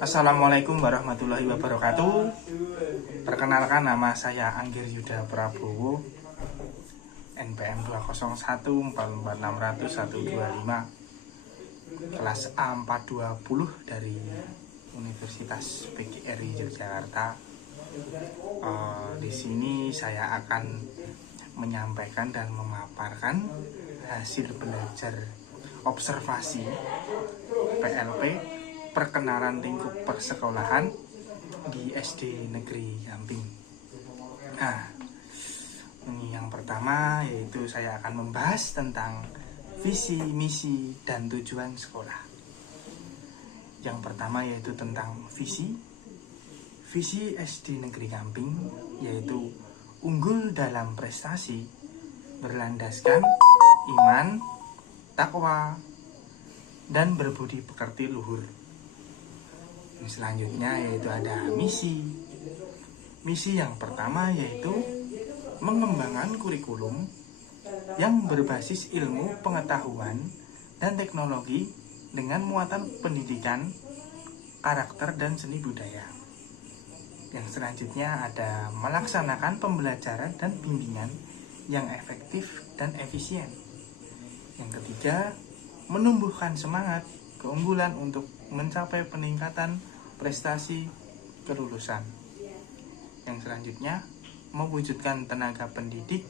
Assalamualaikum warahmatullahi wabarakatuh. Perkenalkan, nama saya Anggir Yuda Prabowo, NPM 20144600125, kelas A420 dari Universitas PGRI Yogyakarta. Di sini saya akan menyampaikan dan memaparkan hasil belajar observasi PLP perkenalan lingkup persekolahan di SD Negeri Gamping. Nah, ini yang pertama, yaitu saya akan membahas tentang visi, misi, dan tujuan sekolah. Yang pertama yaitu tentang visi. Visi SD Negeri Gamping yaitu unggul dalam prestasi, berlandaskan iman, takwa, dan berbudi pekerti luhur. Selanjutnya yaitu ada misi. Misi yang pertama yaitu mengembangkan kurikulum yang berbasis ilmu, pengetahuan, dan teknologi dengan muatan pendidikan, karakter, dan seni budaya. Yang selanjutnya ada melaksanakan pembelajaran dan bimbingan yang efektif dan efisien. Yang ketiga, menumbuhkan semangat, keunggulan untuk mencapai peningkatan prestasi kelulusan. Yang selanjutnya, mewujudkan tenaga pendidik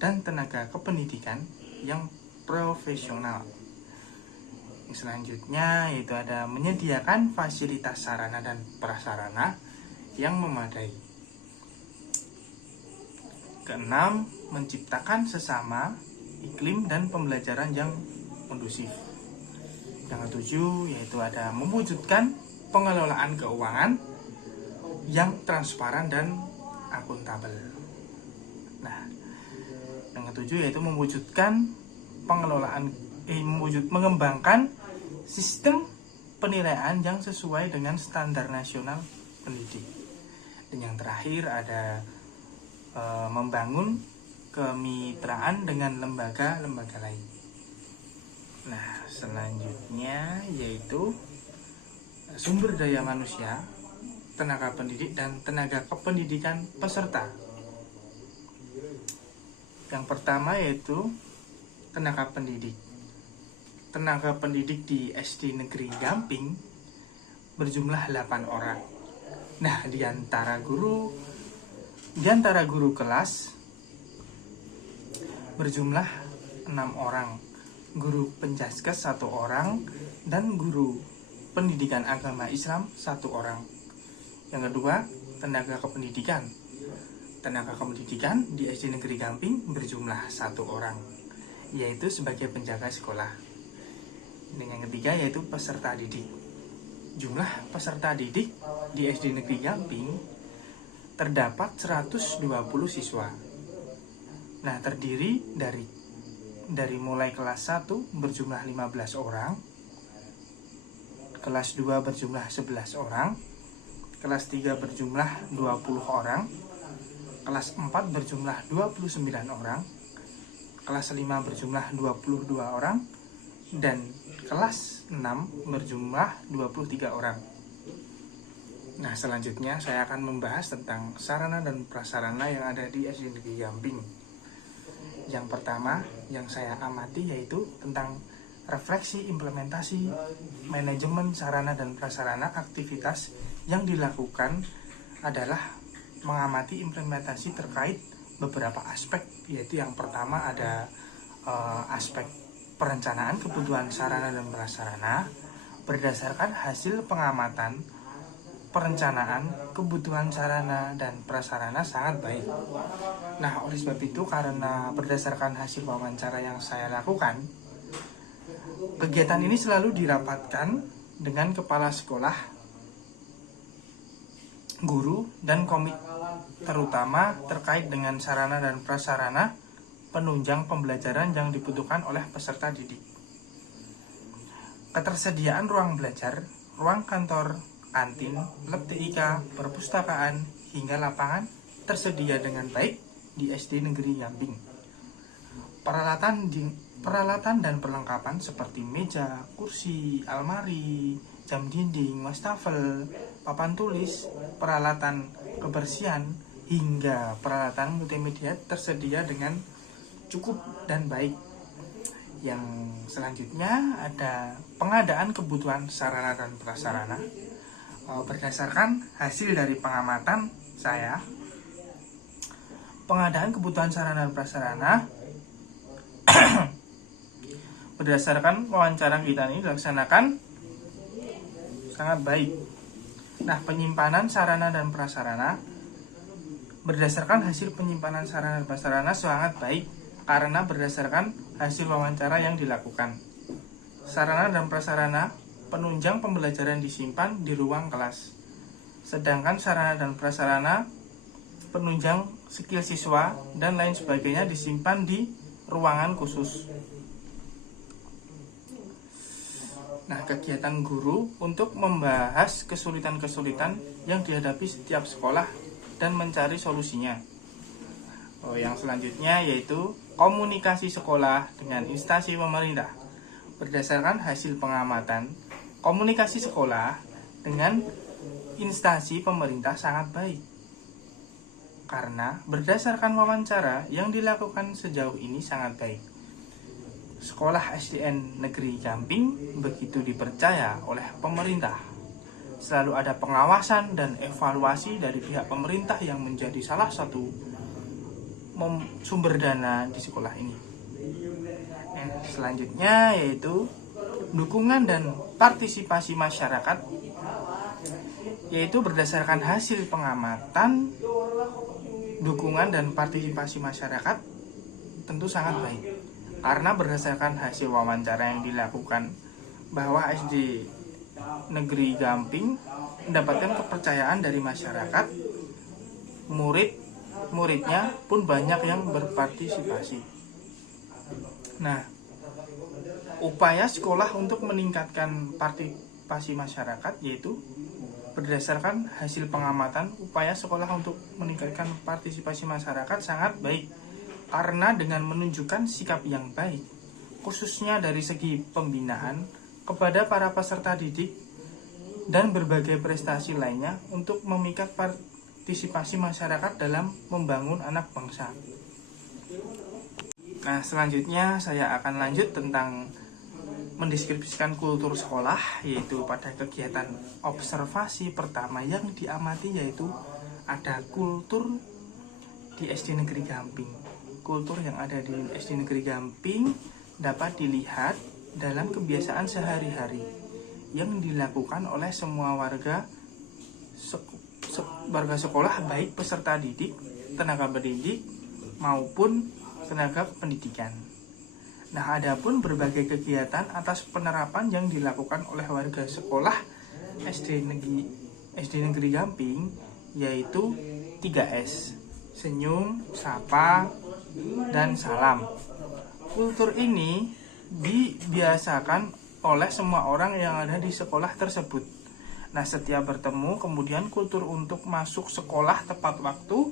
dan tenaga kependidikan yang profesional. Yang selanjutnya yaitu ada menyediakan fasilitas sarana dan prasarana yang memadai. Keenam, menciptakan sesama iklim dan pembelajaran yang kondusif. Yang ketujuh yaitu ada mewujudkan pengelolaan keuangan yang transparan dan akuntabel. Nah, yang ketujuh yaitu mewujudkan mengembangkan sistem penilaian yang sesuai dengan standar nasional pendidik. Dan yang terakhir ada membangun kemitraan dengan lembaga-lembaga lain. Nah, selanjutnya yaitu sumber daya manusia, tenaga pendidik, dan tenaga kependidikan peserta. Yang pertama yaitu tenaga pendidik. Tenaga pendidik di SD Negeri Gamping berjumlah 8 orang. Nah, di antara guru kelas berjumlah 6 orang. Guru penjaskes 1 orang, dan guru pendidikan agama Islam 1 orang. Yang kedua, tenaga kependidikan. Tenaga kependidikan di SD Negeri Gamping berjumlah 1 orang, yaitu sebagai penjaga sekolah. Dan yang ketiga yaitu peserta didik. Jumlah peserta didik di SD Negeri Gamping terdapat 120 siswa. Nah, terdiri dari mulai kelas 1 berjumlah 15 orang, kelas 2 berjumlah 11 orang, kelas 3 berjumlah 20 orang, kelas 4 berjumlah 29 orang, kelas 5 berjumlah 22 orang, dan kelas 6 berjumlah 23 orang. Nah, selanjutnya saya akan membahas tentang sarana dan prasarana yang ada di SD Negeri Gamping. Yang pertama yang saya amati yaitu tentang refleksi implementasi manajemen sarana dan prasarana. Aktivitas yang dilakukan adalah mengamati implementasi terkait beberapa aspek, yaitu yang pertama ada aspek perencanaan kebutuhan sarana dan prasarana berdasarkan hasil pengamatan. Perencanaan kebutuhan sarana dan prasarana sangat baik. Nah, oleh sebab itu, karena berdasarkan hasil wawancara yang saya lakukan, kegiatan ini selalu dirapatkan dengan kepala sekolah, guru, dan komit, terutama terkait dengan sarana dan prasarana penunjang pembelajaran yang dibutuhkan oleh peserta didik. Ketersediaan ruang belajar, ruang kantor, kantin, lab TIK, perpustakaan, hingga lapangan tersedia dengan baik di SD Negeri Gamping. Peralatan dan perlengkapan seperti meja, kursi, almari, jam dinding, wastafel, papan tulis, peralatan kebersihan, hingga peralatan multimedia tersedia dengan cukup dan baik. Yang selanjutnya ada pengadaan kebutuhan sarana dan prasarana. Berdasarkan hasil dari pengamatan saya, pengadaan kebutuhan sarana dan prasarana berdasarkan wawancara kita ini dilaksanakan sangat baik. Nah, penyimpanan sarana dan prasarana berdasarkan hasil penyimpanan sarana dan prasarana sangat baik karena berdasarkan hasil wawancara yang dilakukan. Sarana dan prasarana penunjang pembelajaran disimpan di ruang kelas. Sedangkan sarana dan prasarana penunjang skill siswa dan lain sebagainya disimpan di ruangan khusus. Nah, kegiatan guru untuk membahas kesulitan-kesulitan yang dihadapi setiap sekolah dan mencari solusinya. Yang selanjutnya yaitu komunikasi sekolah dengan instansi pemerintah. Berdasarkan hasil pengamatan, komunikasi sekolah dengan instansi pemerintah sangat baik. Karena berdasarkan wawancara yang dilakukan sejauh ini sangat baik. Sekolah SDN Negeri Gamping begitu dipercaya oleh pemerintah. Selalu ada pengawasan dan evaluasi dari pihak pemerintah yang menjadi salah satu sumber dana di sekolah ini. Selanjutnya yaitu dukungan dan partisipasi masyarakat, yaitu berdasarkan hasil pengamatan, dukungan dan partisipasi masyarakat tentu sangat baik. Karena berdasarkan hasil wawancara yang dilakukan bahwa SD Negeri Gamping mendapatkan kepercayaan dari masyarakat, muridnya pun banyak yang berpartisipasi. Nah, upaya sekolah untuk meningkatkan partisipasi masyarakat yaitu berdasarkan hasil pengamatan, upaya sekolah untuk meningkatkan partisipasi masyarakat sangat baik. Karena dengan menunjukkan sikap yang baik, khususnya dari segi pembinaan kepada para peserta didik dan berbagai prestasi lainnya untuk memikat partisipasi masyarakat dalam membangun anak bangsa. Nah, selanjutnya saya akan lanjut tentang mendeskripsikan kultur sekolah, yaitu pada kegiatan observasi pertama yang diamati yaitu ada kultur di SD Negeri Gamping. Kultur yang ada di SD Negeri Gamping dapat dilihat dalam kebiasaan sehari-hari yang dilakukan oleh semua warga sekolah, baik peserta didik, tenaga pendidik, maupun tenaga pendidikan. Nah, adapun berbagai kegiatan atas penerapan yang dilakukan oleh warga sekolah SD Negeri Gamping yaitu 3S, senyum, sapa, dan salam. Kultur ini dibiasakan oleh semua orang yang ada di sekolah tersebut. Nah, setiap bertemu, kemudian kultur untuk masuk sekolah tepat waktu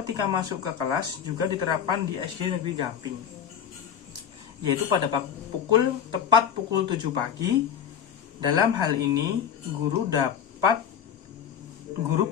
ketika masuk ke kelas juga diterapkan di SD Negeri Gamping, yaitu pada tepat pukul 7 pagi. Dalam hal ini, guru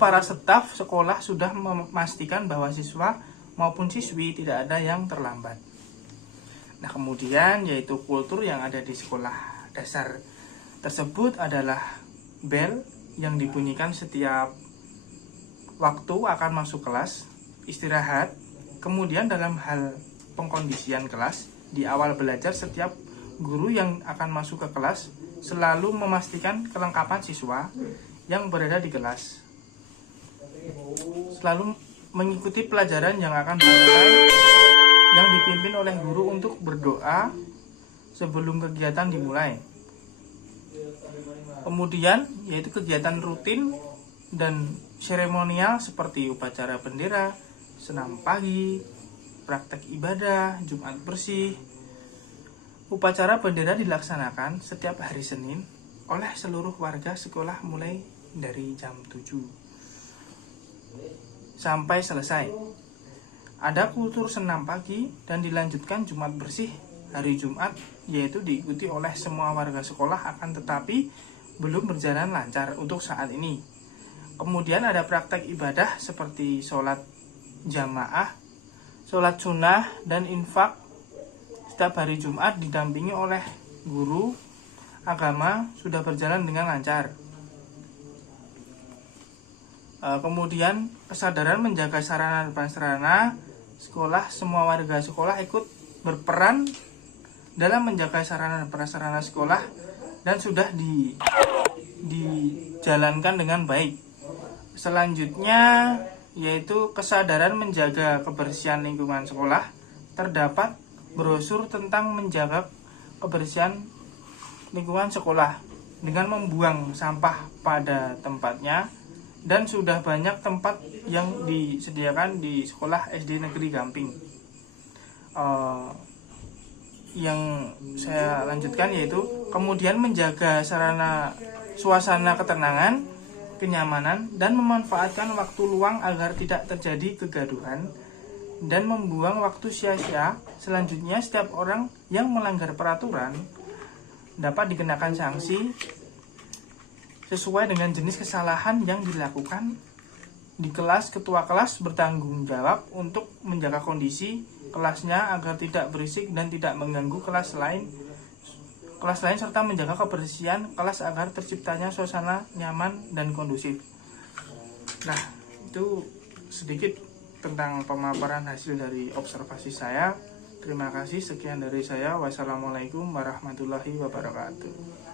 para staf sekolah sudah memastikan bahwa siswa maupun siswi tidak ada yang terlambat. Nah, kemudian yaitu kultur yang ada di sekolah dasar tersebut adalah bel yang dibunyikan setiap waktu akan masuk kelas, istirahat, kemudian dalam hal pengkondisian kelas, di awal belajar setiap guru yang akan masuk ke kelas selalu memastikan kelengkapan siswa yang berada di kelas. Selalu mengikuti pelajaran yang akan dimulai, yang dipimpin oleh guru untuk berdoa sebelum kegiatan dimulai. Kemudian yaitu kegiatan rutin dan seremonial seperti upacara bendera, senam pagi, praktek ibadah, Jumat bersih. Upacara bendera dilaksanakan setiap hari Senin oleh seluruh warga sekolah mulai dari jam 7 sampai selesai. Ada kultur senam pagi dan dilanjutkan Jumat bersih hari Jumat, yaitu diikuti oleh semua warga sekolah, akan tetapi belum berjalan lancar untuk saat ini. Kemudian ada praktek ibadah seperti sholat jamaah, sholat sunnah, dan infak setiap hari Jumat didampingi oleh guru agama sudah berjalan dengan lancar. Kemudian kesadaran menjaga sarana dan prasarana sekolah, semua warga sekolah ikut berperan dalam menjaga sarana dan prasarana sekolah dan sudah dijalankan dengan baik. Selanjutnya yaitu kesadaran menjaga kebersihan lingkungan sekolah. Terdapat brosur tentang menjaga kebersihan lingkungan sekolah dengan membuang sampah pada tempatnya, dan sudah banyak tempat yang disediakan di sekolah SD Negeri Gamping. Yang saya lanjutkan yaitu kemudian menjaga suasana ketenangan, kenyamanan, dan memanfaatkan waktu luang agar tidak terjadi kegaduhan dan membuang waktu sia-sia. Selanjutnya, setiap orang yang melanggar peraturan dapat dikenakan sanksi sesuai dengan jenis kesalahan yang dilakukan di kelas. Ketua kelas bertanggung jawab untuk menjaga kondisi kelasnya agar tidak berisik dan tidak mengganggu kelas lain serta menjaga kebersihan kelas agar terciptanya suasana nyaman dan kondusif. Nah, itu sedikit tentang pemaparan hasil dari observasi saya. Terima kasih, sekian dari saya. Wassalamualaikum warahmatullahi wabarakatuh.